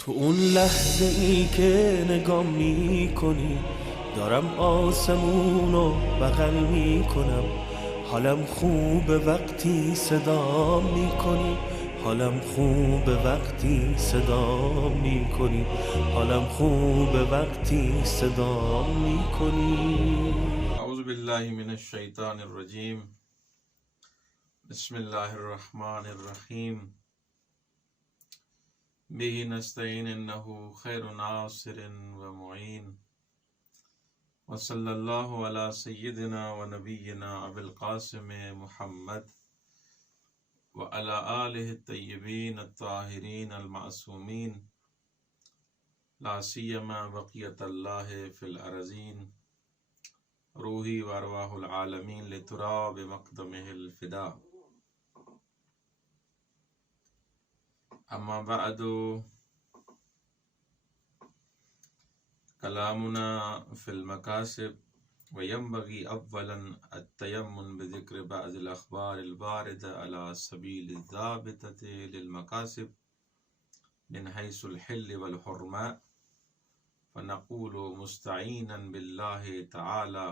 تو اون لحظه ای که نگام می کنی دارم آسمونو بغل می کنم. حالم خوبه وقتی صدا می کنی، حالم خوبه وقتی صدا می کنی، حالم خوبه وقتی صدا می کنی. اعوذ باللہ من الشیطان الرجیم. بسم اللہ الرحمن الرحیم. به نستعین انه خیر ناصر و معین. وصلی اللہ علی سیدنا و نبینا ابی القاسم محمد وعلی آلہ الطیبین الطاہرین المعصومین، لا سیما بقیت اللہ فی الارضین. روحی و ارواح العالمین لتراب مقدمہ الفدا. اما بعد، کلامنا فی المکاسب وینبغی اولا التیمن بذکر بعض الاخبار الواردة على سبیل الضابطة للمکاسب من حیث الحل والحرماء، فنقول مستعینا باللہ تعالی.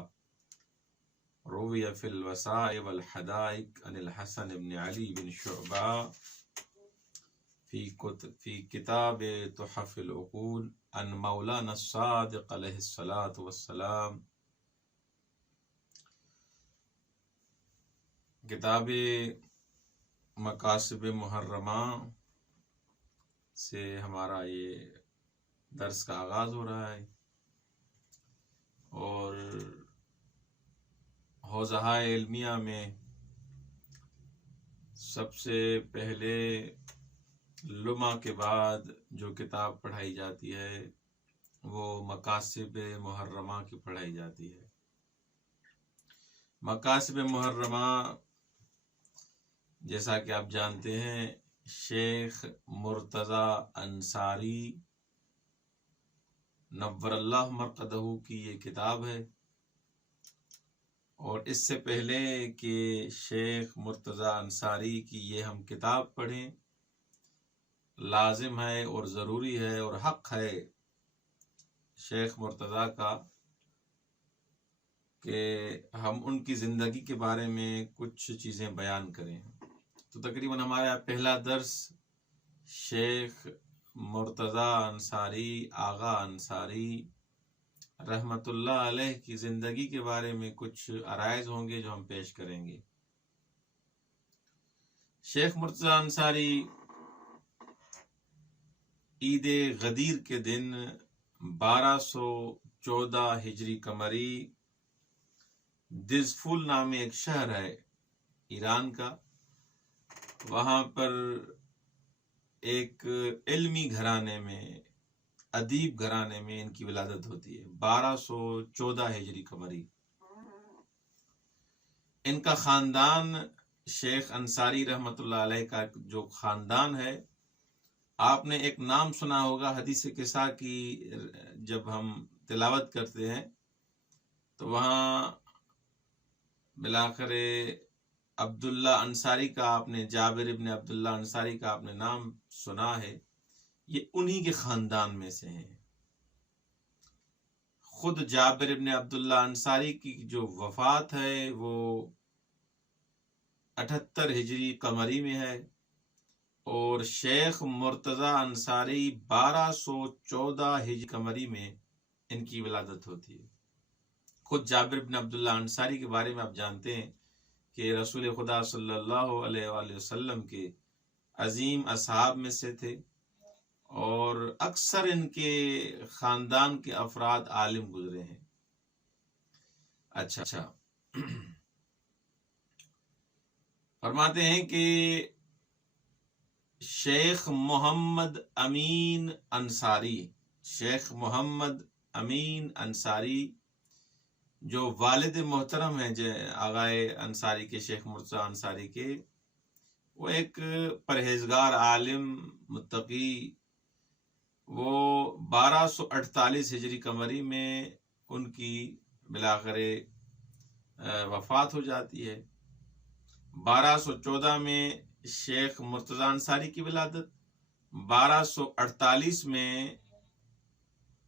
روی فی الوسائع والحدائق عن الحسن بن علی بن شعبہ فی کتاب تحف العقول عن مولانا الصادق علیہ الصلاۃ والسلام. کتاب مکاسب محرمہ سے ہمارا یہ درس کا آغاز ہو رہا ہے، اور حوزہ علمیہ میں سب سے پہلے لمع کے بعد جو کتاب پڑھائی جاتی ہے وہ مکاسب محرمہ کی پڑھائی جاتی ہے. مکاسب محرمہ جیسا کہ آپ جانتے ہیں شیخ مرتضی انصاری نور اللہ مرقدہ کی یہ کتاب ہے، اور اس سے پہلے کہ شیخ مرتضی انصاری کی یہ ہم کتاب پڑھیں، لازم ہے اور ضروری ہے اور حق ہے شیخ مرتضی کا کہ ہم ان کی زندگی کے بارے میں کچھ چیزیں بیان کریں. تو تقریباً ہمارا پہلا درس شیخ مرتضی انصاری آغا انصاری رحمت اللہ علیہ کی زندگی کے بارے میں کچھ عرائض ہوں گے جو ہم پیش کریں گے. شیخ مرتضی انصاری عید غدیر کے دن 1214 ہجری قمری دزفول نام ایک شہر ہے ایران کا، وہاں پر ایک علمی گھرانے میں، ادیب گھرانے میں ان کی ولادت ہوتی ہے 1214 ہجری قمری. ان کا خاندان شیخ انصاری رحمت اللہ علیہ کا جو خاندان ہے، آپ نے ایک نام سنا ہوگا حدیث قصہ کی جب ہم تلاوت کرتے ہیں تو وہاں بالآخر عبداللہ انصاری کا آپ نے، جابر ابن عبداللہ انصاری کا آپ نے نام سنا ہے. یہ انہی کے خاندان میں سے ہیں. خود جابر ابن عبداللہ انصاری کی جو وفات ہے وہ 78 ہجری قمری میں ہے، اور شیخ مرتضی انصاری 1214 ہجری قمری میں ان کی ولادت ہوتی ہے. خود جابر بن عبداللہ انصاری کے بارے میں آپ جانتے ہیں کہ رسول خدا صلی اللہ علیہ وآلہ وسلم کے عظیم اصحاب میں سے تھے، اور اکثر ان کے خاندان کے افراد عالم گزرے ہیں. اچھا فرماتے ہیں کہ شیخ محمد امین انصاری، شیخ محمد امین انصاری جو والد محترم ہیں آغائے انصاری کے، شیخ مرتضی انصاری کے، وہ ایک پرہیزگار عالم متقی. وہ 1248 ہجری قمری میں ان کی بالآخر وفات ہو جاتی ہے. 1214 میں شیخ مرتضی انصاری کی ولادت، 1248 میں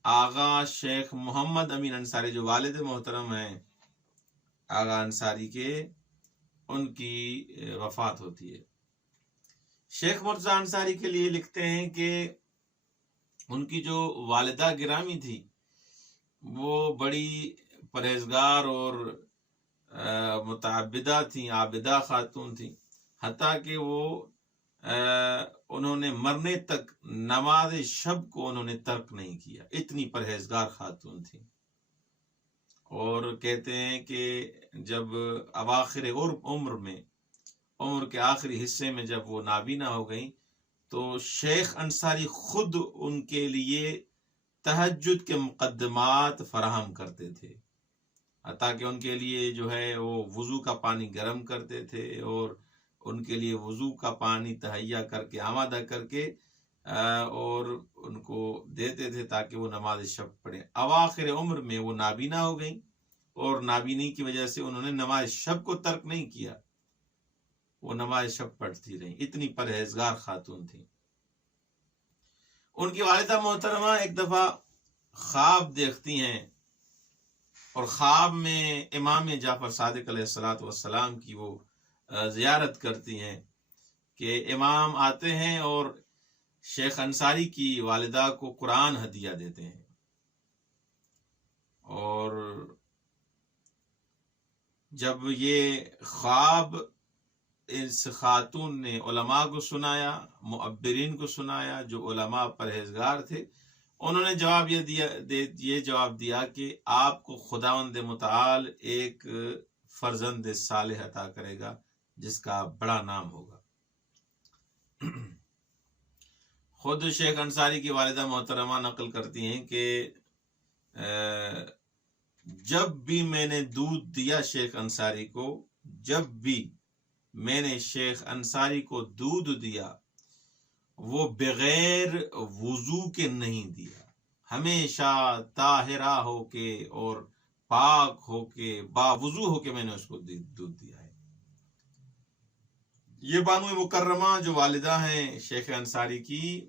آغا شیخ محمد امین انصاری جو والد محترم ہیں آغا انصاری کے، ان کی وفات ہوتی ہے۔ شیخ مرتضیٰ انصاری کے لیے لکھتے ہیں کہ ان کی جو والدہ گرامی تھی وہ بڑی پرہیزگار اور متعبدہ تھیں، عابدہ خاتون تھیں، حتیٰ کہ وہ انہوں نے مرنے تک نماز شب کو انہوں نے ترک نہیں کیا، اتنی پرہیزگار خاتون تھیں۔ اور کہتے ہیں کہ جب اواخر عمر کے آخری حصے میں جب وہ نابینا ہو گئیں تو شیخ انصاری خود ان کے لیے تہجد کے مقدمات فراہم کرتے تھے، حتیٰ کہ ان کے لیے جو ہے وہ وضو کا پانی گرم کرتے تھے اور ان کے لیے وضو کا پانی تہیا کر کے آمادہ کر کے اور ان کو دیتے تھے تاکہ وہ نماز شب پڑھیں۔ اواخر عمر میں وہ نابینا ہو گئیں اور نابینی کی وجہ سے انہوں نے نماز شب کو ترک نہیں کیا، وہ نماز شب پڑھتی رہیں، اتنی پرہیزگار خاتون تھیں۔ ان کی والدہ محترمہ ایک دفعہ خواب دیکھتی ہیں اور خواب میں امام جعفر صادق علیہ السلام کی وہ زیارت کرتی ہیں کہ امام آتے ہیں اور شیخ انصاری کی والدہ کو قرآن ہدیہ دیتے ہیں، اور جب یہ خواب اس خاتون نے علماء کو سنایا، معبرین کو سنایا جو علماء پرہیزگار تھے، انہوں نے یہ جواب دیا کہ آپ کو خداوند متعال ایک فرزند صالح عطا کرے گا جس کا بڑا نام ہوگا۔ خود شیخ انصاری کی والدہ محترمہ نقل کرتی ہیں کہ جب بھی میں نے دودھ دیا شیخ انصاری کو، جب بھی میں نے شیخ انصاری کو دودھ دیا وہ بغیر وضو کے نہیں دیا، ہمیشہ طاہرہ ہو کے اور پاک ہو کے باوضو ہو کے میں نے اس کو دودھ دیا ہے۔ یہ بانو مکرمہ جو والدہ ہیں شیخ انصاری کی،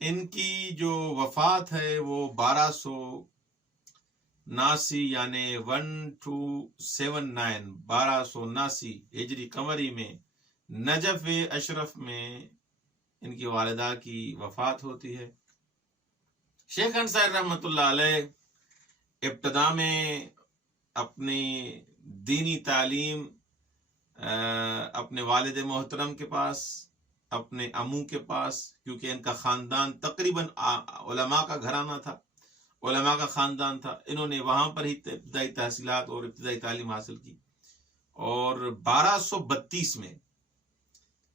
ان کی جو وفات ہے وہ 1279 یعنی 1279 ہجری قمری میں نجف اشرف میں ان کی والدہ کی وفات ہوتی ہے۔ شیخ انصاری رحمۃ اللہ علیہ ابتدا میں اپنی دینی تعلیم اپنے والد محترم کے پاس، اپنے امو کے پاس، کیونکہ ان کا خاندان تقریباً علماء کا گھرانہ تھا، علماء کا خاندان تھا، انہوں نے وہاں پر ہی ابتدائی تحصیلات اور ابتدائی تعلیم حاصل کی۔ اور 1232 میں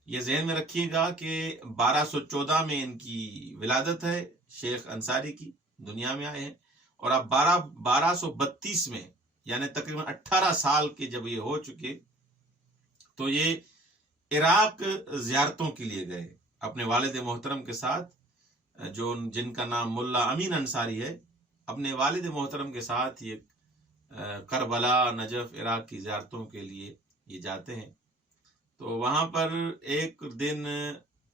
یہ ذہن میں رکھیے گا کہ 1214 میں ان کی ولادت ہے، شیخ انصاری کی دنیا میں آئے ہیں، اور اب 1232 میں یعنی تقریباً 18 سال کے جب یہ ہو چکے تو یہ عراق زیارتوں کے لیے گئے اپنے والد محترم کے ساتھ، جن کا نام ملا امین انصاری ہے، اپنے والد محترم کے ساتھ یہ کربلا، نجف، عراق کی زیارتوں کے لیے یہ جاتے ہیں۔ تو وہاں پر ایک دن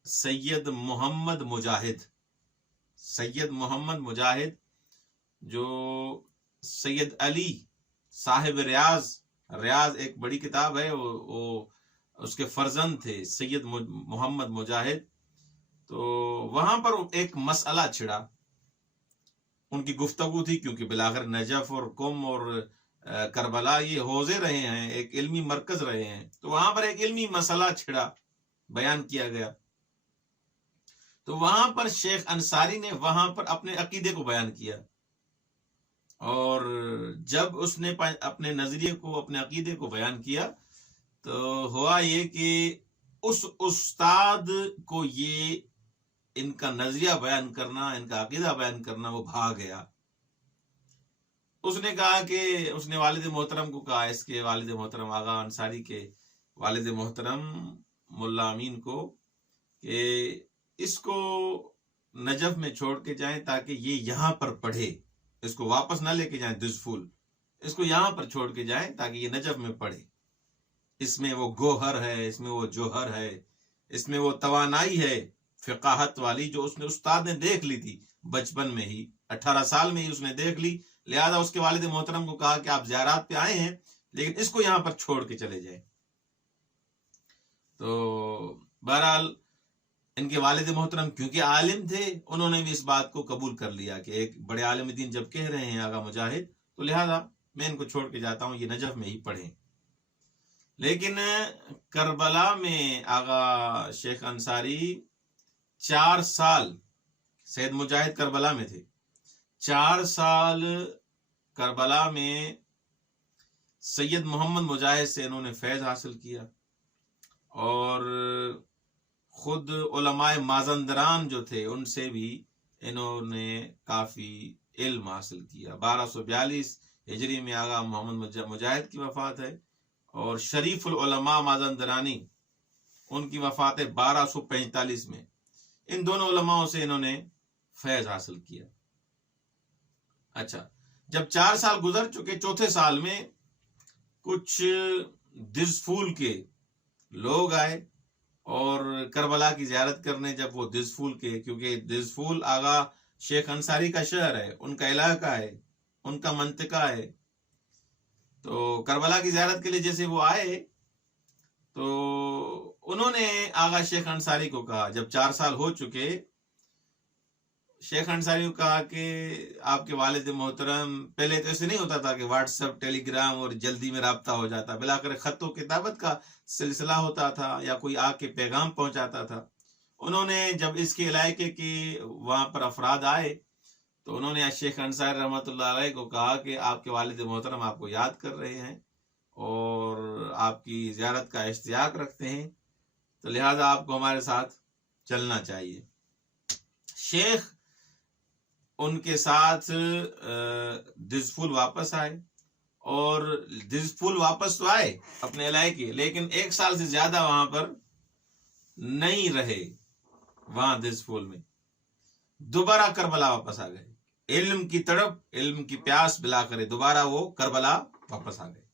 سید محمد مجاہد جو سید علی صاحب ریاض ایک بڑی کتاب ہے، وہ اس کے فرزند تھے سید محمد مجاہد۔ تو وہاں پر ایک مسئلہ چھڑا، ان کی گفتگو تھی، کیونکہ بلاخر نجف اور قم اور کربلا یہ حوزے رہے ہیں، ایک علمی مرکز رہے ہیں، تو وہاں پر ایک علمی مسئلہ چھڑا، بیان کیا گیا۔ تو وہاں پر شیخ انصاری نے وہاں پر اپنے عقیدے کو بیان کیا، اور جب اس نے اپنے نظریے کو، اپنے عقیدے کو بیان کیا تو ہوا یہ کہ اس استاد کو یہ ان کا نظریہ بیان کرنا، ان کا عقیدہ بیان کرنا وہ بھا گیا۔ اس نے کہا کہ اس نے والد محترم کو کہا، اس کے والد محترم آغا انصاری کے والد محترم ملا امین کو، کہ اس کو نجف میں چھوڑ کے جائیں تاکہ یہ یہاں پر پڑھے، اس کو واپس نہ لے کے جائیں دزفول، اس کو یہاں پر چھوڑ کے جائیں تاکہ یہ نجف میں پڑھے، اس میں وہ گوہر ہے، اس میں وہ جوہر ہے، اس میں وہ توانائی ہے فقاہت والی جو اس نے استاد نے دیکھ لی تھی بچپن میں ہی، 18 سال میں ہی اس نے دیکھ لی، لہذا اس کے والد محترم کو کہا کہ آپ زیارات پہ آئے ہیں لیکن اس کو یہاں پر چھوڑ کے چلے جائیں۔ تو بہرحال ان کے والد محترم کیونکہ عالم تھے، انہوں نے بھی اس بات کو قبول کر لیا کہ ایک بڑے عالم دین جب کہہ رہے ہیں آغا مجاہد، تو لہذا میں ان کو چھوڑ کے جاتا ہوں، یہ نجف میں ہی پڑھیں۔ لیکن کربلا میں آغا شیخ انصاری 4 سال، سید مجاہد کربلا میں تھے، 4 سال کربلا میں سید محمد مجاہد سے انہوں نے فیض حاصل کیا، اور خود علماء مازندران جو تھے ان سے بھی انہوں نے کافی علم حاصل کیا۔ 1242 ہجری میں آغا محمد مجاہد کی وفات ہے، اور شریف العلماء مازندرانی ان کی وفات ہے 1245 میں۔ ان دونوں علماءوں سے انہوں نے فیض حاصل کیا۔ اچھا، جب 4 سال گزر چکے، چوتھے سال میں کچھ دزفول کے لوگ آئے اور کربلا کی زیارت کرنے، جب وہ دزفول کے، کیونکہ دزفول آغا شیخ انصاری کا شہر ہے، ان کا علاقہ ہے، ان کا منطقہ ہے، تو کربلا کی زیارت کے لیے جیسے وہ آئے تو انہوں نے آغا شیخ انصاری کو کہا، جب 4 سال ہو چکے، شیخ انصاری کو کہا کہ آپ کے والد محترم، پہلے تو ایسے نہیں ہوتا تھا کہ واٹس ایپ، ٹیلی گرام اور جلدی میں رابطہ ہو جاتا، بلاخر خط و کتابت کا سلسلہ ہوتا تھا یا کوئی آ کے پیغام پہنچاتا تھا۔ انہوں نے جب اس کے علاقے کی وہاں پر افراد آئے تو انہوں نے شیخ انصاری رحمۃ اللہ علیہ کو کہا کہ آپ کے والد محترم آپ کو یاد کر رہے ہیں اور آپ کی زیارت کا اشتیاق رکھتے ہیں، تو لہذا آپ کو ہمارے ساتھ چلنا چاہیے۔ شیخ ان کے ساتھ دزفول واپس آئے، اور دزفول واپس تو آئے اپنے علاقے، لیکن 1 سال سے زیادہ وہاں پر نہیں رہے، وہاں دزفول میں دوبارہ کربلا واپس آ گئے۔ علم کی تڑپ، علم کی پیاس بلا کرے دوبارہ وہ کربلا واپس آ گئے۔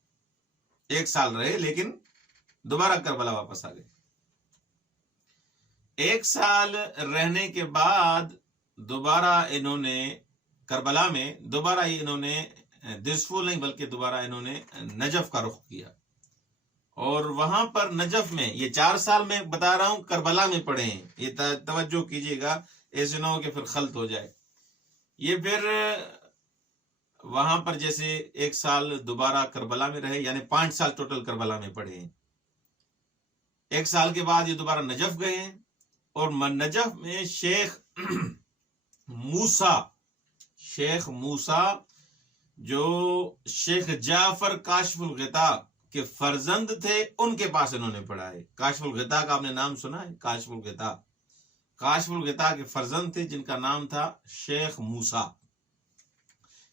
1 سال رہے لیکن دوبارہ کربلا واپس آ گئے۔ 1 سال رہنے کے بعد دوبارہ انہوں نے کربلا میں، دوبارہ انہوں نے دزفول نہیں بلکہ دوبارہ انہوں نے نجف کا رخ کیا، اور وہاں پر نجف میں، یہ 4 سال میں بتا رہا ہوں کربلا میں پڑھے ہیں، یہ توجہ کیجیے گا، ایسے نہ ہو کہ پھر خلط ہو جائے۔ یہ پھر وہاں پر جیسے 1 سال دوبارہ کربلا میں رہے، یعنی 5 سال ٹوٹل کربلا میں پڑھے ہیں۔ 1 سال کے بعد یہ دوبارہ نجف گئے ہیں، اور نجف میں شیخ موسیٰ جو شیخ جعفر کاشف الغطاء کے فرزند تھے، ان کے پاس انہوں نے پڑھا ہے۔ کاشف الغطاء کا آپ نے نام سنا ہے؟ کاشف الغطاء کے فرزند تھے جن کا نام تھا شیخ موسیٰ۔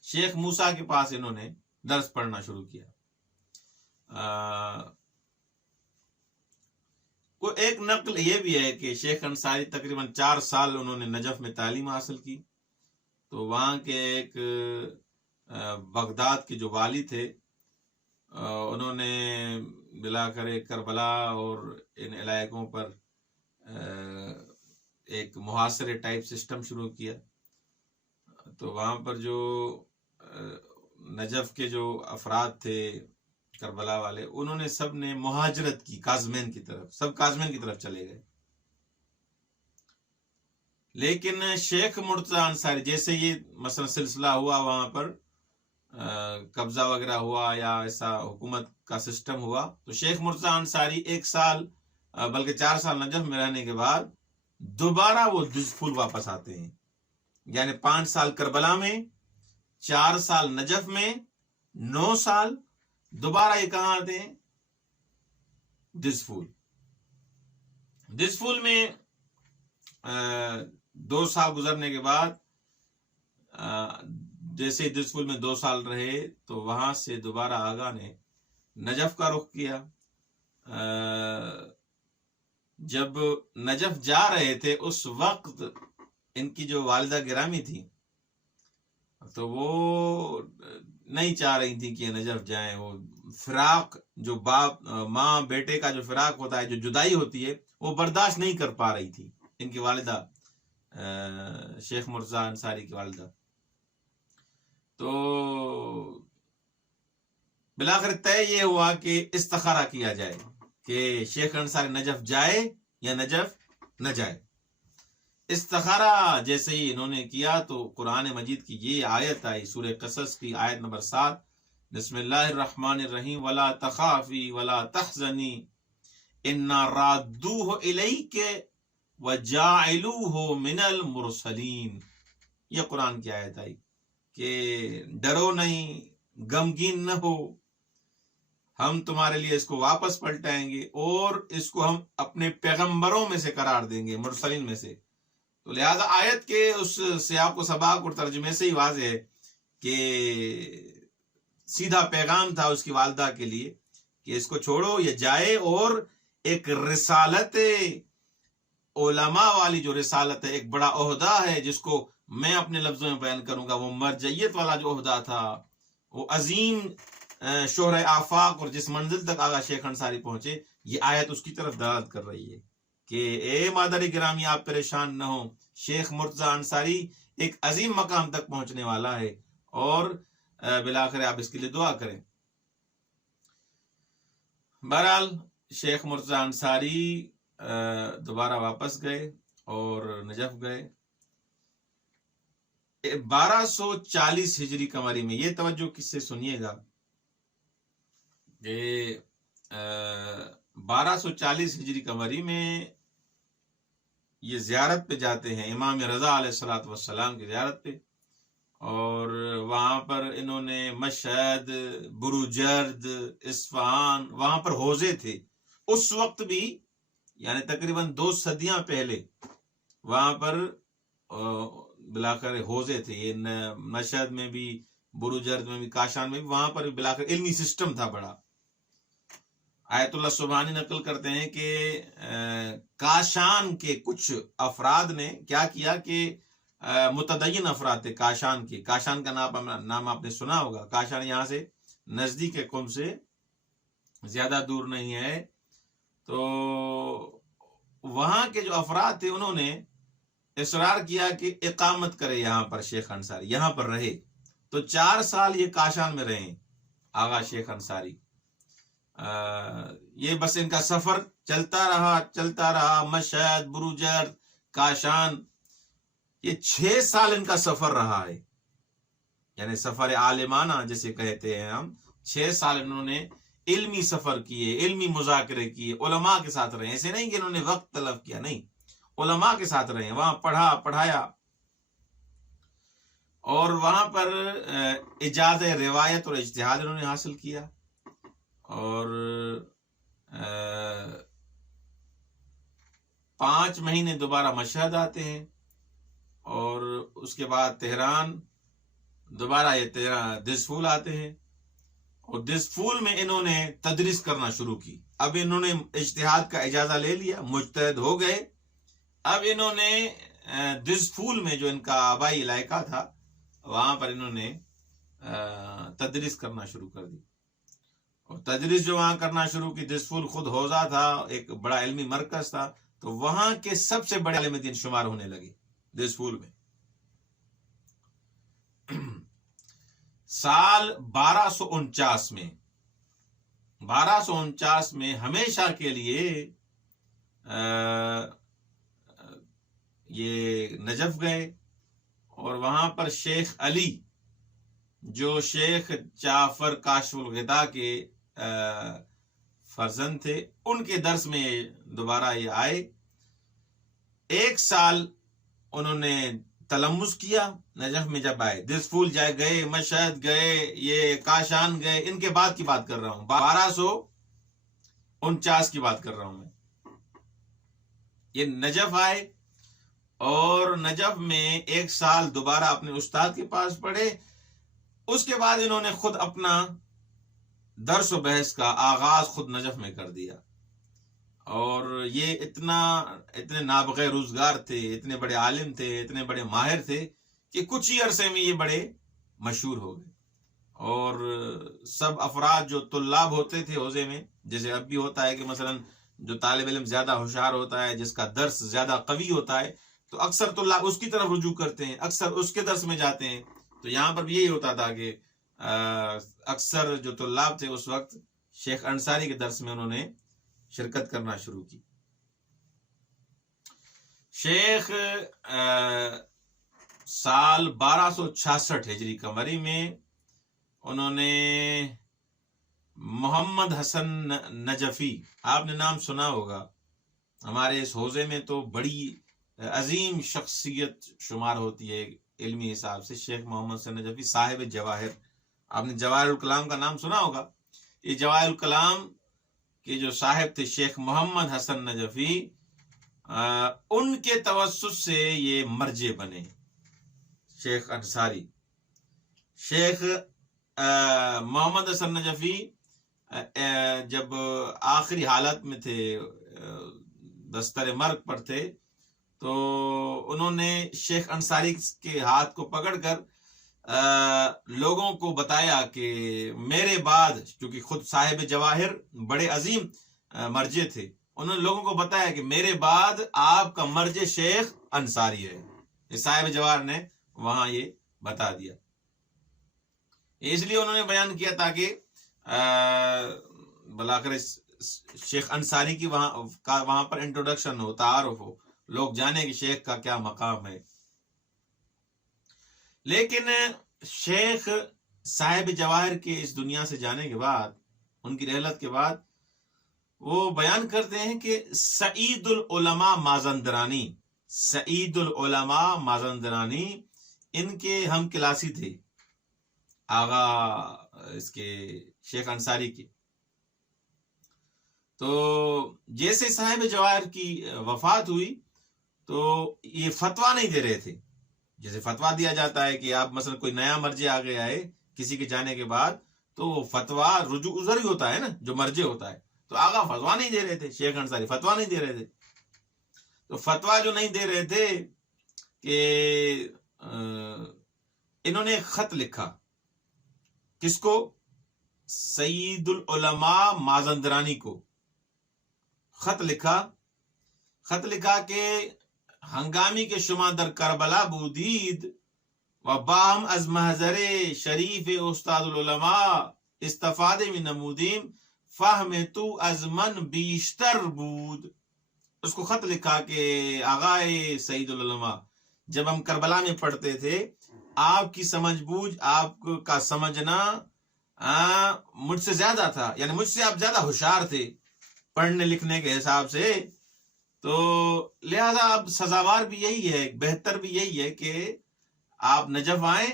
شیخ موسیٰ کے پاس انہوں نے درس پڑھنا شروع کیا۔ ایک نقل یہ بھی ہے کہ شیخ انصاری تقریباً 4 سال انہوں نے نجف میں تعلیم حاصل کی، تو وہاں کے ایک بغداد کے جو والی تھے، انہوں نے بلا کر کربلا اور ان علاقوں پر ایک محاصرے ٹائپ سسٹم شروع کیا۔ تو وہاں پر جو نجف کے جو افراد تھے کربلا والے، انہوں نے سب نے مہاجرت کی کاظمین کی طرف، سب کاظمین کی طرف چلے گئے۔ لیکن شیخ مرتضی انصاری، جیسے یہ مثلا سلسلہ ہوا وہاں پر قبضہ وغیرہ ہوا یا ایسا حکومت کا سسٹم ہوا، تو شیخ مرتضی انصاری 1 سال بلکہ 4 سال نجف میں رہنے کے بعد دوبارہ وہ دزفول واپس آتے ہیں، یعنی 5 سال کربلا میں، 4 سال نجف میں، 9 سال دوبارہ یہ کہاں آتے ہیں؟ دزفول میں 2 سال گزرنے کے بعد جیسے دزفول میں 2 سال رہے تو وہاں سے دوبارہ آغا نے نجف کا رخ کیا۔ جب نجف جا رہے تھے اس وقت ان کی جو والدہ گرامی تھی تو وہ نہیں چاہ رہی تھی کہ نجف جائیں، وہ فراق جو باپ ماں بیٹے کا جو فراق ہوتا ہے، جو جدائی ہوتی ہے، وہ برداشت نہیں کر پا رہی تھی، ان کی والدہ شیخ مرتضیٰ انصاری کی والدہ. تو بالآخر طے یہ ہوا کہ استخارہ کیا جائے کہ شیخ انصاری نجف جائے یا نجف نہ جائے. استخارہ جیسے ہی انہوں نے کیا تو قرآن مجید کی یہ آیت آئی، سورہ قصص کی آیت نمبر 7، بسم اللہ الرحمن الرحیم ولا تخافی ولا تحزنی انا رادوہ الیک وجاعلوہ من المرسلین. یہ قرآن کی آیت آئی کہ ڈرو نہیں، غمگین نہ ہو، ہم تمہارے لیے اس کو واپس پلٹائیں گے اور اس کو ہم اپنے پیغمبروں میں سے قرار دیں گے، مرسلین میں سے. تو لہذا آیت کے اس سیاق و سباق اور ترجمے سے ہی واضح ہے کہ سیدھا پیغام تھا اس کی والدہ کے لیے کہ اس کو چھوڑو، یہ جائے اور ایک رسالت، علماء والی جو رسالت ہے، ایک بڑا عہدہ ہے جس کو میں اپنے لفظوں میں بیان کروں گا، وہ مرجعیت والا جو عہدہ تھا، وہ عظیم شہرہ آفاق، اور جس منزل تک آغا شیخ انصاری پہنچے، یہ آیت اس کی طرف دلالت کر رہی ہے کہ اے مادری گرامی آپ پریشان نہ ہو، شیخ مرتضیٰ انصاری ایک عظیم مقام تک پہنچنے والا ہے اور بالآخر آپ اس کے لیے دعا کریں. بہرحال شیخ مرتضیٰ انصاری دوبارہ واپس گئے اور نجف گئے. 1240 ہجری قمری میں، یہ توجہ کس سے سنیے گا کہ 1240 ہجری قمری میں یہ زیارت پہ جاتے ہیں، امام رضا علیہ الصلوۃ والسلام کی زیارت پہ، اور وہاں پر انہوں نے مشہد، بروجرد، اصفہان، وہاں پر حوضے تھے اس وقت بھی، یعنی تقریباً 2 صدیاں پہلے وہاں پر بلاخر حوضے تھے. یہ مشہد میں بھی، بروجرد میں بھی، کاشان میں بھی، وہاں پر بلاخر علمی سسٹم تھا بڑا. آیت اللہ سبحانی نقل کرتے ہیں کہ کاشان کے کچھ افراد نے کیا کیا کہ متدین افراد تھے کاشان کے. کاشان کا نام آپ نے سنا ہوگا. کاشان یہاں سے نزدیک ہے، قم سے زیادہ دور نہیں ہے. تو وہاں کے جو افراد تھے انہوں نے اصرار کیا کہ اقامت کرے یہاں پر شیخ انصاری، یہاں پر رہے. تو 4 سال یہ کاشان میں رہے آغا شیخ انصاری. یہ بس ان کا سفر چلتا رہا، مشہد، بروجرد، کاشان، یہ 6 سال ان کا سفر رہا ہے، یعنی سفر عالمانہ جسے کہتے ہیں ہم. 6 سال انہوں نے علمی سفر کیے، علمی مذاکرے کیے، علماء کے ساتھ رہے. ایسے نہیں کہ انہوں نے وقت طلب کیا، نہیں، علماء کے ساتھ رہے، وہاں پڑھایا، اور وہاں پر اجازت روایت اور اجتہاد انہوں نے حاصل کیا. اور 5 مہینے دوبارہ مشہد آتے ہیں، اور اس کے بعد تہران، دوبارہ یہ دسفول آتے ہیں، اور دسفول میں انہوں نے تدریس کرنا شروع کی. اب انہوں نے اجتہاد کا اجازہ لے لیا، مجتہد ہو گئے. اب انہوں نے دسفول میں جو ان کا آبائی علاقہ تھا وہاں پر انہوں نے تدریس کرنا شروع کر دی. اور تدریس جو وہاں کرنا شروع کی، دسفول خود حوضہ تھا، ایک بڑا علمی مرکز تھا، تو وہاں کے سب سے بڑے عالم دین شمار ہونے لگے دسفول میں. سال 1249 میں ہمیشہ کے لیے یہ نجف گئے، اور وہاں پر شیخ علی جو شیخ جعفر کاشف الغطا کے فرزند تھے، ان کے درس میں دوبارہ یہ آئے. 1 سال انہوں نے تلمس کیا نجف میں. جب آئے دسفول گئے، مشہد گئے، یہ کاشان گئے، ان کے بعد کی بات کر رہا ہوں، 1249 کی بات کر رہا ہوں میں. یہ نجف آئے اور نجف میں 1 سال دوبارہ اپنے استاد کے پاس پڑھے. اس کے بعد انہوں نے خود اپنا درس و بحث کا آغاز خود نجف میں کر دیا. اور یہ اتنے نابغہ روزگار تھے، اتنے بڑے عالم تھے، اتنے بڑے ماہر تھے کہ کچھ ہی عرصے میں یہ بڑے مشہور ہو گئے. اور سب افراد جو طلاب ہوتے تھے حوزے میں، جیسے اب بھی ہوتا ہے کہ مثلا جو طالب علم زیادہ ہوشیار ہوتا ہے، جس کا درس زیادہ قوی ہوتا ہے، تو اکثر طلاب اس کی طرف رجوع کرتے ہیں، اکثر اس کے درس میں جاتے ہیں. تو یہاں پر بھی یہی ہوتا تھا کہ اکثر جو طلاب تھے اس وقت شیخ انصاری کے درس میں انہوں نے شرکت کرنا شروع کی. شیخ سال 1266 ہجری قمری میں انہوں نے محمد حسن نجفی، آپ نے نام سنا ہوگا، ہمارے اس حوزے میں تو بڑی عظیم شخصیت شمار ہوتی ہے علمی حساب سے. شیخ محمد حسن نجفی صاحب جواہر، آپ نے جواہر الکلام کا نام سنا ہوگا. یہ جواہر الکلام کے جو صاحب تھے شیخ محمد حسن نجفی، ان کے توسط سے یہ مرجع بنے شیخ انصاری. شیخ محمد حسن نجفی جب آخری حالت میں تھے، دستر مرگ پر تھے، تو انہوں نے شیخ انصاری کے ہاتھ کو پکڑ کر لوگوں کو بتایا کہ میرے بعد، چونکہ خود صاحب جواہر بڑے عظیم مرجع تھے، انہوں نے لوگوں کو بتایا کہ میرے بعد آپ کا مرجع شیخ انصاری ہے. یہ صاحب جواہر نے وہاں یہ بتا دیا. اس لیے انہوں نے بیان کیا تاکہ بلاخر شیخ انصاری کی وہاں پر انٹروڈکشن ہو، تعارف ہو، لوگ جانے کہ شیخ کا کیا مقام ہے. لیکن شیخ صاحب جواہر کے اس دنیا سے جانے کے بعد، ان کی رحلت کے بعد، وہ بیان کرتے ہیں کہ سعید العلماء مازندرانی، سعید العلماء مازندرانی ان کے ہم کلاسی تھے، آغا اس کے شیخ انصاری کے. تو جیسے صاحب جواہر کی وفات ہوئی تو یہ فتویٰ نہیں دے رہے تھے. جیسے فتویٰ دیا جاتا ہے کہ آپ مثلا کوئی نیا مرجع آ گیا ہے کسی کے جانے کے بعد، تو فتویٰ رجوع ازر ہی ہوتا ہے نا، جو مرجع ہوتا ہے. تو آغا فتویٰ نہیں دے رہے تھے، شیخ انصاری فتویٰ نہیں دے رہے تھے. تو فتویٰ جو نہیں دے رہے تھے کہ انہوں نے خط لکھا. کس کو؟ سعید العلماء مازندرانی کو خط لکھا کہ ہنگامی کے شما در کربلا بودید و باہم از محضر شریف استاد العلماء استفاده می نمودیم، فهم تو از من بیشتر بود. اس کو خط لکھا کہ آغائے سعید العلماء، جب ہم کربلا میں پڑھتے تھے، آپ کی سمجھ بوجھ، آپ کا سمجھنا مجھ سے زیادہ تھا، یعنی مجھ سے آپ زیادہ ہوشیار تھے پڑھنے لکھنے کے حساب سے. تو لہذا اب سزاوار بھی یہی ہے، بہتر بھی یہی ہے کہ آپ نجف آئیں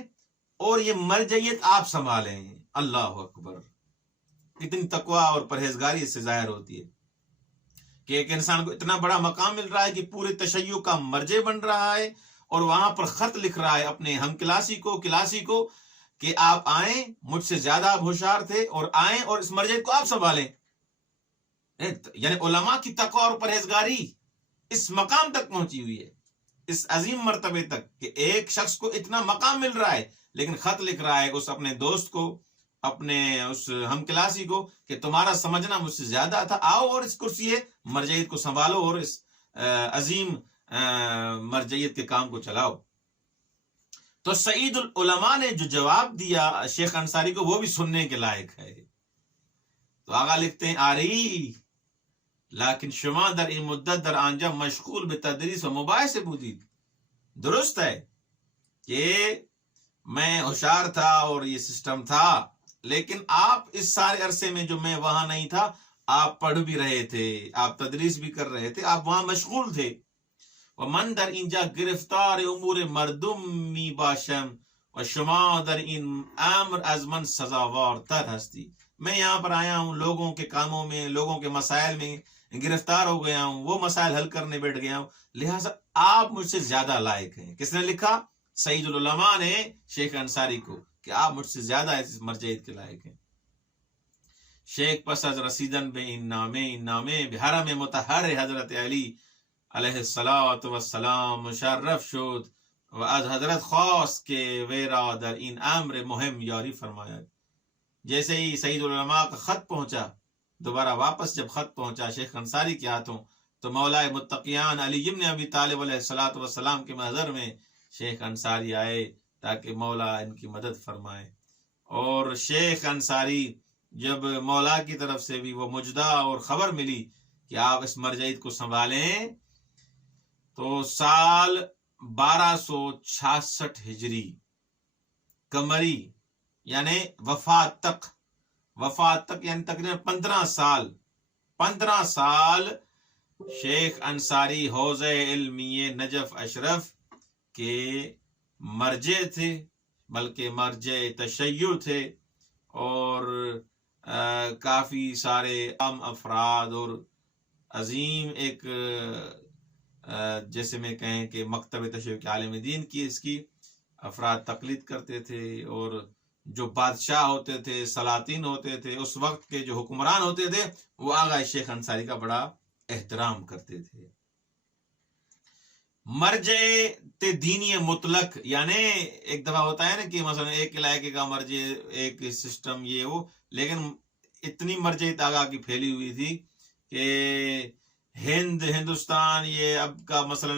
اور یہ مرجعیت آپ سنبھالیں. اللہ اکبر! اتنی تقویٰ اور پرہیزگاری اس سے ظاہر ہوتی ہے کہ ایک انسان کو اتنا بڑا مقام مل رہا ہے کہ پورے تشیع کا مرجع بن رہا ہے، اور وہاں پر خط لکھ رہا ہے اپنے ہم کلاسی کو کہ آپ آئیں، مجھ سے زیادہ آپ ہوشیار تھے، اور آئیں اور اس مرجع کو آپ سنبھالیں. یعنی علماء کی تقویٰ اور پرہیزگاری اس مقام تک پہنچی ہوئی ہے، اس عظیم مرتبے تک کہ ایک شخص کو اتنا مقام مل رہا ہے لیکن خط لکھ رہا ہے اس اپنے دوست کو، اپنے اس ہم کلاسی کو، کہ تمہارا سمجھنا مجھ سے زیادہ تھا، آؤ اور اس کرسی مرجعیت کو سنبھالو اور اس عظیم مرجعیت کے کام کو چلاؤ. تو سعید العلماء نے جو جواب دیا شیخ انصاری کو، وہ بھی سننے کے لائق ہے. تو آگا لکھتے ہیں، آری لیکن شما در این مدت در آنجا مشغول به تدریس و مباحث بودید. درست ہے کہ میں ہوشیار تھا اور یہ سسٹم تھا، لیکن آپ اس سارے عرصے میں جو میں وہاں نہیں تھا، آپ پڑھ بھی رہے تھے، آپ تدریس بھی کر رہے تھے، آپ وہاں مشغول تھے. ومن در اینجا گرفتار امور مردم می باشم و شما در این امر از من سزاوارتر ہستی. میں یہاں پر آیا ہوں، لوگوں کے کاموں میں، لوگوں کے مسائل میں گرفتار ہو گیا ہوں، وہ مسائل حل کرنے بیٹھ گیا ہوں، لہٰذا آپ مجھ سے زیادہ لائق ہیں. کس نے لکھا؟ سعید العلماء نے شیخ انصاری کو، کہ آپ مجھ سے زیادہ اس مرجعیت کے لائق ہیں. شیخ پس از رسیدن به این نامه به حرم مطهر حضرت علی علیہ السلام مشرف شد و از حضرت خواست که وی را در این امر مهم یاری فرماید. جیسے ہی سعید العلماء کا خط پہنچا دوبارہ واپس جب خط پہنچا شیخ انصاری کے ہاتھوں تو مولا متقیان علی ابن ابی طالب علیہ الصلوۃ والسلام کے محضر میں شیخ انصاری آئے تاکہ مولا ان کی مدد فرمائے. اور شیخ انصاری جب مولا کی طرف سے بھی وہ مجدہ اور خبر ملی کہ آپ اس مرجعید کو سنبھالیں تو سال 1266 ہجری قمری یعنی وفات تک یعنی تقریباً 15 سال شیخ انصاری حوزہ علمی نجف اشرف کے مرجع تھے، بلکہ مرجع تشیع تھے، اور کافی سارے عام افراد اور عظیم ایک جیسے میں کہیں کہ مکتب تشیع کے عالم دین کی اس کی افراد تقلید کرتے تھے، اور جو بادشاہ ہوتے تھے، سلاطین ہوتے تھے، اس وقت کے جو حکمران ہوتے تھے وہ آغا شیخ انصاری کا بڑا احترام کرتے تھے. مرجع دینی مطلق یعنی ایک دفعہ ہوتا ہے نا کہ مثلا ایک علاقے کا مرجع ایک سسٹم یہ وہ، لیکن اتنی مرجعیت آگاہ کی پھیلی ہوئی تھی کہ ہندوستان یہ اب کا مثلا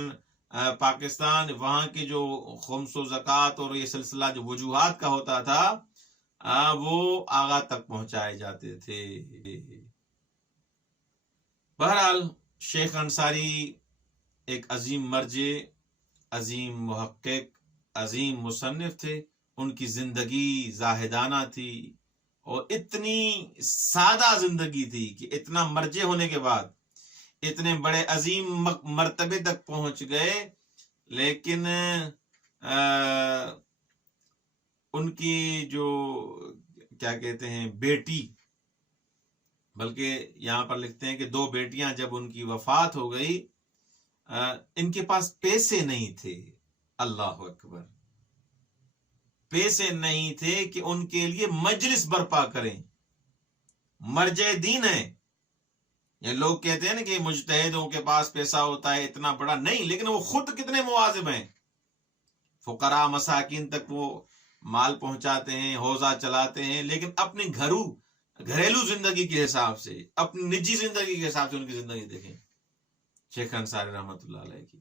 پاکستان، وہاں کی جو خمس و زکوٰۃ اور یہ سلسلہ جو وجوہات کا ہوتا تھا وہ آگاہ تک پہنچائے جاتے تھے. بہرحال شیخ انصاری ایک عظیم مرجع، عظیم محقق، عظیم مصنف تھے. ان کی زندگی زاہدانہ تھی اور اتنی سادہ زندگی تھی کہ اتنا مرجع ہونے کے بعد اتنے بڑے عظیم مرتبے تک پہنچ گئے، لیکن ان کی جو کیا کہتے ہیں بیٹی، بلکہ یہاں پر لکھتے ہیں کہ 2 بیٹیاں جب ان کی وفات ہو گئی، ان کے پاس پیسے نہیں تھے. اللہ اکبر، پیسے نہیں تھے کہ ان کے لیے مجلس برپا کریں. مرجع دین ہے. یہ لوگ کہتے ہیں نا کہ مجتہدوں کے پاس پیسہ ہوتا ہے اتنا بڑا، نہیں، لیکن وہ خود کتنے مواظب ہیں. فقراء مساکین تک وہ مال پہنچاتے ہیں، حوضہ چلاتے ہیں، لیکن اپنی گھریلو زندگی کے حساب سے، اپنی نجی زندگی کے حساب سے ان کی زندگی دیکھیں شیخ انصاری رحمۃ اللہ علیہ کی،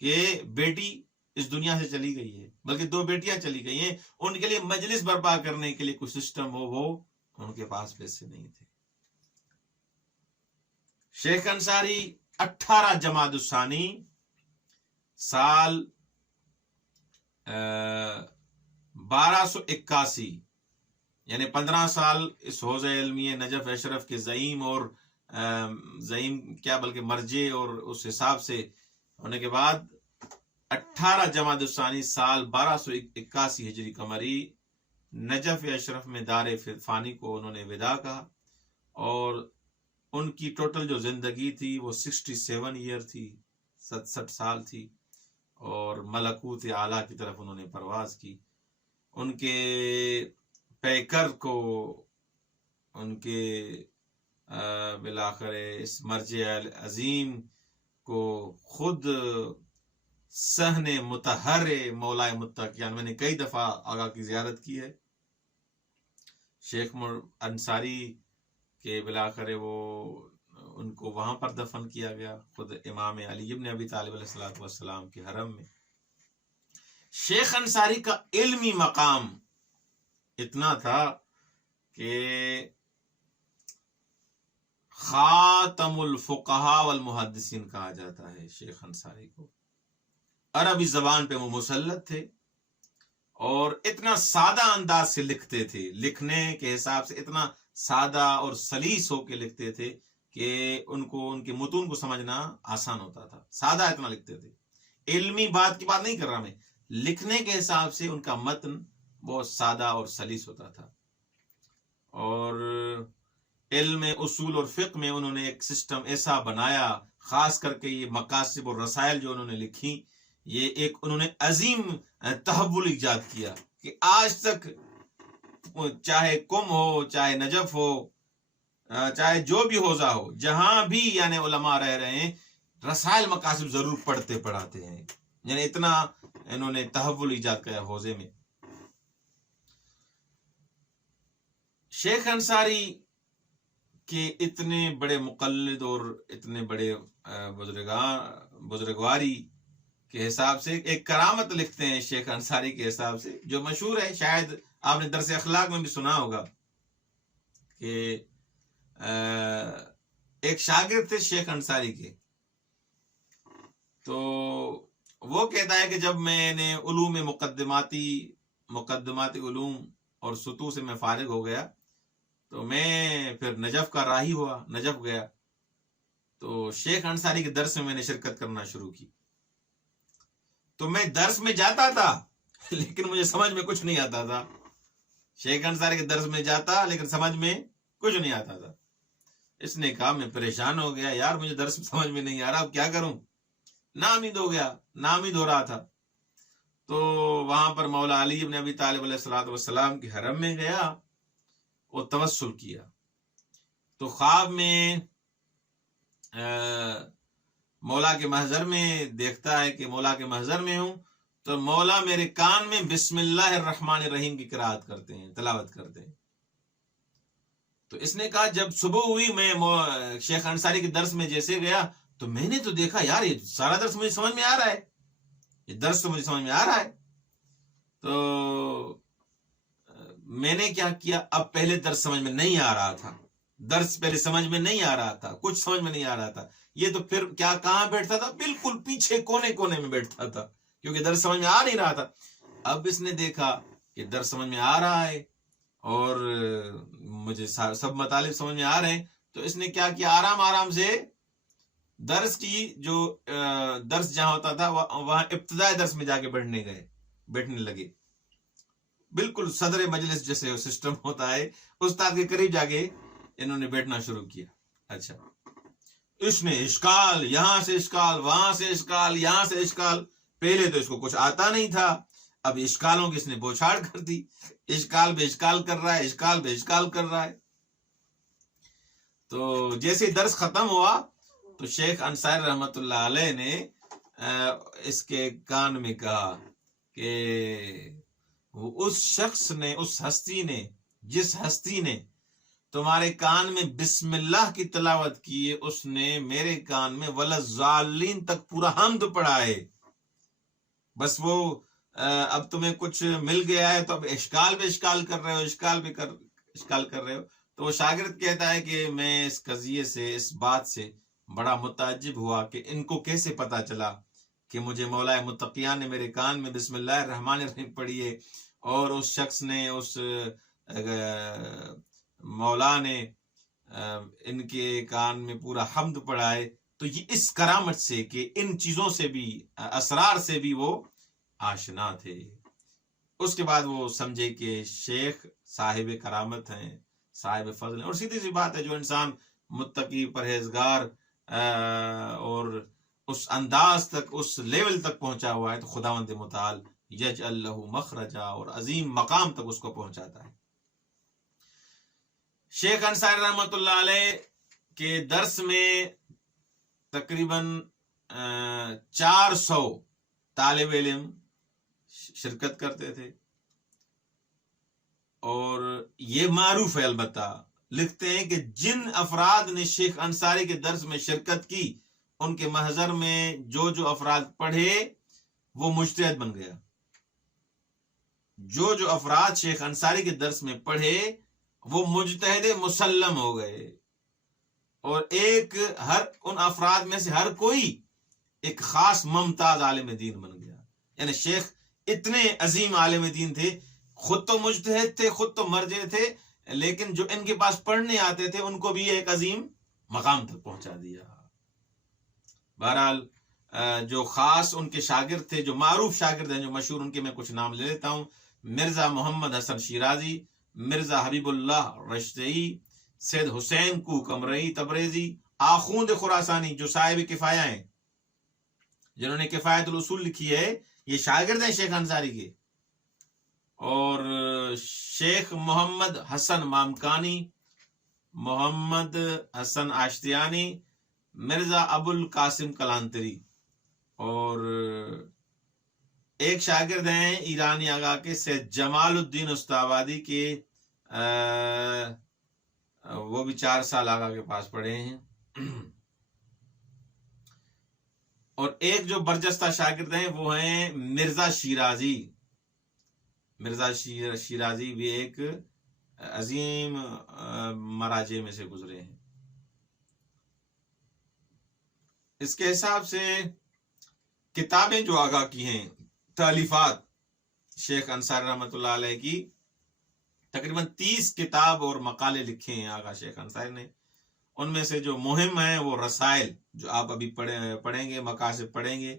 کہ بیٹی اس دنیا سے چلی گئی ہے، بلکہ 2 بیٹیاں چلی گئی ہیں، ان کے لیے مجلس برپا کرنے کے لیے کوئی سسٹم ہو، وہ ان کے پاس پیسے نہیں تھے. شیخ انصاری 18 جمادی الثانی سال 1281 یعنی 15 سال اس حوزہ علمی نجف اشرف کے زعیم اور زعیم کیا بلکہ مرجع اور اس حساب سے ہونے کے بعد 18 جمادی الثانی سال 1281 ہجری قمری نجف اشرف میں دار فانی کو انہوں نے وداع کہا. اور ان کی ٹوٹل جو زندگی تھی وہ 67 ایئر تھی، 67 سال تھی، اور ملکوت اعلیٰ کی طرف انہوں نے پرواز کی. ان کے پیکر کو ان کے بالآخر اس مرجع عظیم کو خود صحن مطہر مولا متقیان، میں نے کئی دفعہ آقا کی زیارت کی ہے. شیخ انصاری کہ بالآخر وہ ان کو وہاں پر دفن کیا گیا، خود امام علی ابن ابی طالب علیہ الصلوۃ والسلام کے حرم میں. شیخ انصاری کا علمی مقام اتنا تھا کہ خاتم الفقہاء والمحدثین کہا جاتا ہے شیخ انصاری کو. عربی زبان پہ وہ مسلط تھے اور اتنا سادہ انداز سے لکھتے تھے، لکھنے کے حساب سے اتنا سادہ اور سلیس ہو کے لکھتے تھے کہ ان کے متون کو سمجھنا آسان ہوتا تھا. سادہ اتنا لکھتے تھے. علمی بات کی بات نہیں کر رہا میں، لکھنے کے حساب سے ان کا متن بہت سادہ اور سلیس ہوتا تھا. اور علم اصول اور فقہ میں انہوں نے ایک سسٹم ایسا بنایا، خاص کر کے یہ مقاصد اور رسائل جو انہوں نے لکھی، یہ ایک انہوں نے عظیم تحول ایجاد کیا کہ آج تک چاہے قم ہو، چاہے نجف ہو، چاہے جو بھی حوزہ ہو، جہاں بھی یعنی علماء رہ رہے ہیں، رسائل مقاصد ضرور پڑھاتے ہیں. یعنی اتنا انہوں نے تحول ایجاد کیا حوزے میں. شیخ انصاری کہ اتنے بڑے مقلد اور اتنے بڑے بزرگواری کے حساب سے ایک کرامت لکھتے ہیں شیخ انصاری کے حساب سے، جو مشہور ہے، شاید آپ نے درس اخلاق میں بھی سنا ہوگا کہ ایک شاگرد تھے شیخ انصاری کے، تو وہ کہتا ہے کہ جب میں نے علوم مقدماتی علوم اور سطوح سے میں فارغ ہو گیا تو میں پھر نجف کا راہی ہوا، نجف گیا، تو شیخ انصاری کے درس میں نے شرکت کرنا شروع کی۔ تو میں درس میں جاتا تھا لیکن مجھے سمجھ میں کچھ نہیں آتا تھا، شیخ انصاری کے درس میں جاتا لیکن سمجھ میں کچھ نہیں آتا تھا۔ اس نے کہا میں پریشان ہو گیا، یار مجھے درس میں سمجھ میں نہیں آ رہا، اب کیا کروں؟ نامید ہو گیا، نامید ہو رہا تھا۔ تو وہاں پر مولا علی ابن ابی طالب علیہ الصلوۃ والسلام کے حرم میں گیا اور توسل کیا، تو خواب میں مولا کے محضر میں دیکھتا ہے کہ مولا کے محضر میں ہوں، تو مولا میرے کان میں بسم اللہ الرحمن الرحیم کی قرات کرتے ہیں، تلاوت کرتے ہیں۔ تو اس نے کہا جب صبح ہوئی میں شیخ انصاری کے درس میں جیسے گیا تو میں نے تو دیکھا یار یہ سارا درس مجھے سمجھ میں آ رہا ہے، یہ درس تو مجھے سمجھ میں آ رہا ہے۔ تو میں نے کیا کیا، اب پہلے درس سمجھ میں نہیں آ رہا تھا، درس پہلے سمجھ میں نہیں آ رہا تھا، کچھ سمجھ میں نہیں آ رہا تھا، یہ تو پھر کیا کہاں بیٹھتا تھا، بالکل پیچھے کونے میں بیٹھتا تھا کیونکہ درس سمجھ میں آ نہیں رہا تھا۔ اب اس نے دیکھا کہ درس سمجھ میں آ رہا ہے اور مجھے سب مطالب سمجھ میں آ رہے ہیں، تو اس نے کیا کیا، آرام سے درس کی جو درس جہاں ہوتا تھا وہاں ابتدائی درس میں جا کے بیٹھنے لگے، بالکل صدر مجلس جیسے سسٹم ہوتا ہے، استاد کے قریب جا کے انہوں نے بیٹھنا شروع کیا۔ اچھا، اس نے اشکال، یہاں سے اشکال، وہاں سے اشکال، یہاں سے اشکال، پہلے تو اس کو کچھ آتا نہیں تھا، اب اشکالوں کی اس نے بوچھاڑ کر دی، اشکال بے اشکال کر رہا ہے، اشکال بے اشکال کر رہا ہے۔ تو جیسے درس ختم ہوا تو شیخ انصاری رحمت اللہ علیہ نے اس کے کان میں کہا کہ اس شخص نے، اس ہستی نے، جس ہستی نے تمہارے کان میں بسم اللہ کی تلاوت کی ہے، اس نے میرے کان میں وللضالین تک پورا حمد پڑھا ہے، بس وہ اب تمہیں کچھ مل گیا ہے تو اب اشکال پہ اشکال کر رہے ہو، اشکال کر رہے ہو۔ تو وہ شاگرد کہتا ہے کہ میں اس قضیے سے، اس بات سے بڑا متعجب ہوا کہ ان کو کیسے پتا چلا کہ مجھے مولا متقیان نے میرے کان میں بسم اللہ الرحمن الرحیم پڑھی ہے، اور اس شخص نے، اس مولا نے ان کے کان میں پورا حمد پڑھا ہے۔ تو یہ اس کرامت سے کہ ان چیزوں سے بھی، اسرار سے بھی وہ آشنا تھے۔ اس کے بعد وہ سمجھے کہ شیخ صاحب کرامت ہیں، صاحب فضل ہیں، اور سیدھی سی بات ہے جو انسان متقی، پرہیزگار اور اس انداز تک، اس لیول تک پہنچا ہوا ہے تو خداوند متعال یجعل لہ مخرجا، اور عظیم مقام تک اس کو پہنچاتا ہے۔ شیخ انصاری رحمۃ اللہ علیہ کے درس میں تقریباً 400 طالب علم شرکت کرتے تھے، اور یہ معروف ہے، البتہ لکھتے ہیں کہ جن افراد نے شیخ انصاری کے درس میں شرکت کی ان کے محضر میں جو افراد پڑھے وہ مجتہد بن گیا، جو افراد شیخ انصاری کے درس میں پڑھے وہ مجتہد مسلم ہو گئے، اور ان افراد میں سے ہر کوئی ایک خاص ممتاز عالم دین بن گیا۔ یعنی شیخ اتنے عظیم عالم دین تھے، خود تو مجتہد تھے، خود تو مرجع تھے، لیکن جو ان کے پاس پڑھنے آتے تھے ان کو بھی ایک عظیم مقام تک پہنچا دیا۔ بہرحال جو خاص ان کے شاگرد تھے، جو معروف شاگرد ہیں، جو مشہور، ان کے میں کچھ نام لے لیتا ہوں۔ مرزا محمد حسن شیرازی، مرزا حبیب اللہ رشتئی، سید حسین کو کمرئی تبریزی، آخوند خراسانی جو صاحب کفایہ ہیں، جنہوں نے کفایت الاصول لکھی ہے، یہ شاگرد ہیں شیخ انصاری کے۔ اور شیخ محمد حسن مامکانی، محمد حسن آشتیانی، مرزا ابو القاسم کلانتری، اور ایک شاگرد ہیں ایرانی آگا کے سید جمال الدین استابادی کے وہ بھی 4 سال آقا کے پاس پڑھے ہیں. اور ایک جو برجستہ شاگرد ہیں وہ ہیں مرزا شیرازی. مرزا شیرازی بھی ایک عظیم مراجع میں سے گزرے ہیں. اس کے حساب سے کتابیں جو آقا کی ہیں، تالیفات شیخ انصاری رحمۃ اللہ علیہ کی، تقریباً 30 کتاب اور مقالے لکھے ہیں آقا شیخ انصاری نے. ان میں سے جو مہم ہیں وہ رسائل، جو آپ ابھی پڑھیں گے، مقاصد پڑھیں گے،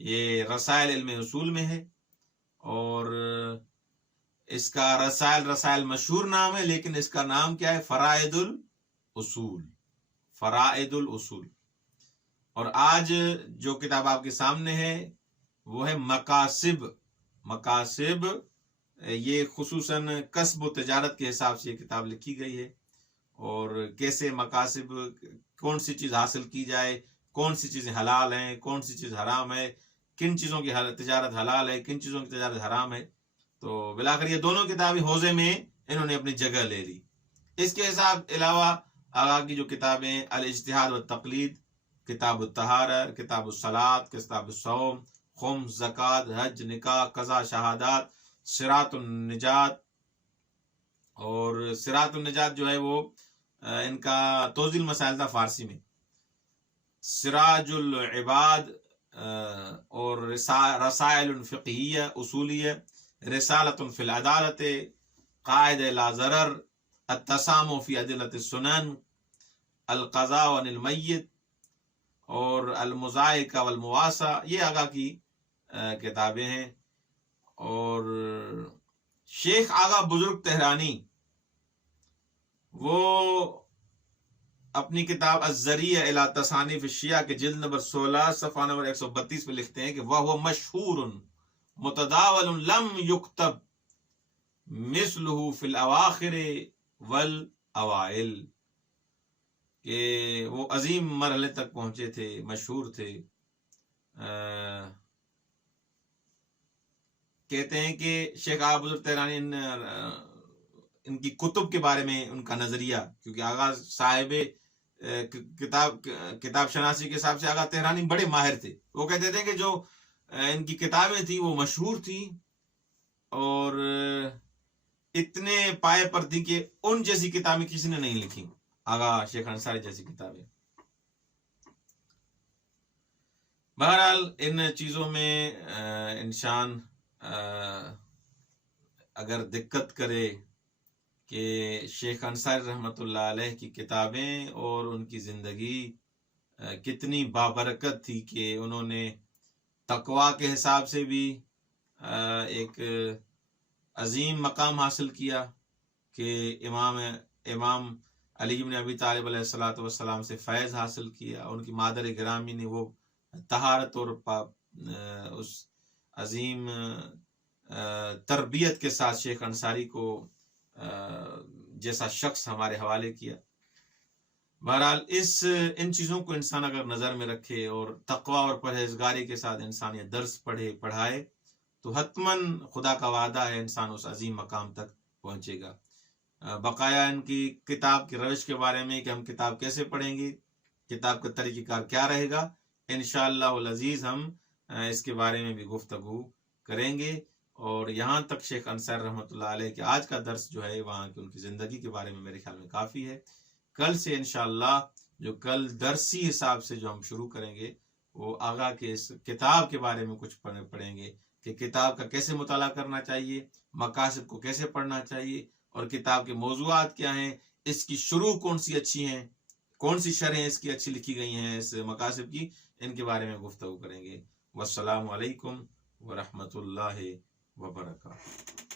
یہ رسائل علم اصول میں ہے. اور اس کا رسائل مشہور نام ہے، لیکن اس کا نام کیا ہے؟ فرائض الاصول. فرائض الاصول. اور آج جو کتاب آپ کے سامنے ہے وہ ہے مقاصد. مقاصد یہ خصوصاً کسب و تجارت کے حساب سے یہ کتاب لکھی گئی ہے، اور کیسے مقاصد، کون سی چیز حاصل کی جائے، کون سی چیزیں حلال ہیں، کون سی چیز حرام ہے، کن چیزوں کی تجارت حلال ہے، کن چیزوں کی تجارت حرام ہے. تو بلاخر یہ دونوں کتابیں حوزے میں انہوں نے اپنی جگہ لے لی. اس کے علاوہ آقا کی جو کتابیں الاجتہاد والتقلید، کتاب الطہارہ، کتاب الصلاۃ، کتاب الصوم، خمس، زکوٰۃ، حج، نکاح، قضاء، شہادات، صراط النجات. اور صراط النجات جو ہے وہ ان کا توضیح المسائل تھا فارسی میں. سراج العباد اور رسائل فقہیہ اصولیہ، رسالۃ فی العدالت، قائد لا ضرر، التسامح فی ادلۃ السنن، القضاء عن المیت، اور المضائقہ والمواسہ. یہ آقا کی کتابیں ہیں. اور شیخ آغا بزرگ تہرانی وہ اپنی کتاب الذریعہ الی تصانیف الشیعہ کے جلد نمبر 16 صفحہ نمبر 132 پہ لکھتے ہیں کہ وَهُوَ مشہور متداول لم یکتب مثلہ فی الاواخر والاوائل، کہ وہ عظیم مرحلے تک پہنچے تھے، مشہور تھے. کہتے ہیں کہ شیخ آغا بزرگ تہرانی ان کی کتب کے بارے میں ان کا نظریہ، کیونکہ آغا صاحب کتاب شناسی کے حساب سے آغا تہرانی بڑے ماہر تھے. وہ کہتے تھے کہ جو ان کی کتابیں تھیں وہ مشہور تھیں اور اتنے پائے پر تھی کہ ان جیسی کتابیں کسی نے نہیں لکھی، آغا شیخ انصاری جیسی کتابیں. بہرحال ان چیزوں میں انسان اگر دقت کرے کہ شیخ انصاری رحمۃ اللہ علیہ کی کتابیں اور ان کی زندگی کتنی بابرکت تھی، کہ انہوں نے تقویٰ کے حساب سے بھی ایک عظیم مقام حاصل کیا، کہ امام علی بن ابی طالب علیہ الصلوۃ والسلام سے فیض حاصل کیا. ان کی مادر گرامی نے وہ طہارت اور اس عظیم تربیت کے ساتھ شیخ انصاری کو جیسا شخص ہمارے حوالے کیا. بہرحال ان چیزوں کو انسان اگر نظر میں رکھے اور تقویٰ اور پرہیزگاری کے ساتھ انسان یہ درس پڑھائے تو حتماً خدا کا وعدہ ہے انسان اس عظیم مقام تک پہنچے گا. بقایا ان کی کتاب کی روش کے بارے میں کہ ہم کتاب کیسے پڑھیں گے، کتاب کا طریقہ کار کیا رہے گا، انشاءاللہ العزیز ہم اس کے بارے میں بھی گفتگو کریں گے. اور یہاں تک شیخ انصاری رحمۃ اللہ علیہ کے آج کا درس جو ہے وہاں کی ان کی زندگی کے بارے میں میرے خیال میں کافی ہے. کل سے انشاءاللہ جو کل درسی حساب سے جو ہم شروع کریں گے وہ آغا کے اس کتاب کے بارے میں کچھ پڑھیں گے، کہ کتاب کا کیسے مطالعہ کرنا چاہیے، مقاصد کو کیسے پڑھنا چاہیے، اور کتاب کے موضوعات کیا ہیں، اس کی شروع کون سی اچھی ہیں، کون سی شرحیں اس کی اچھی لکھی گئی ہیں اس مقاصد کی، ان کے بارے میں گفتگو کریں گے. والسلام علیکم ورحمۃ اللہ وبرکاتہ.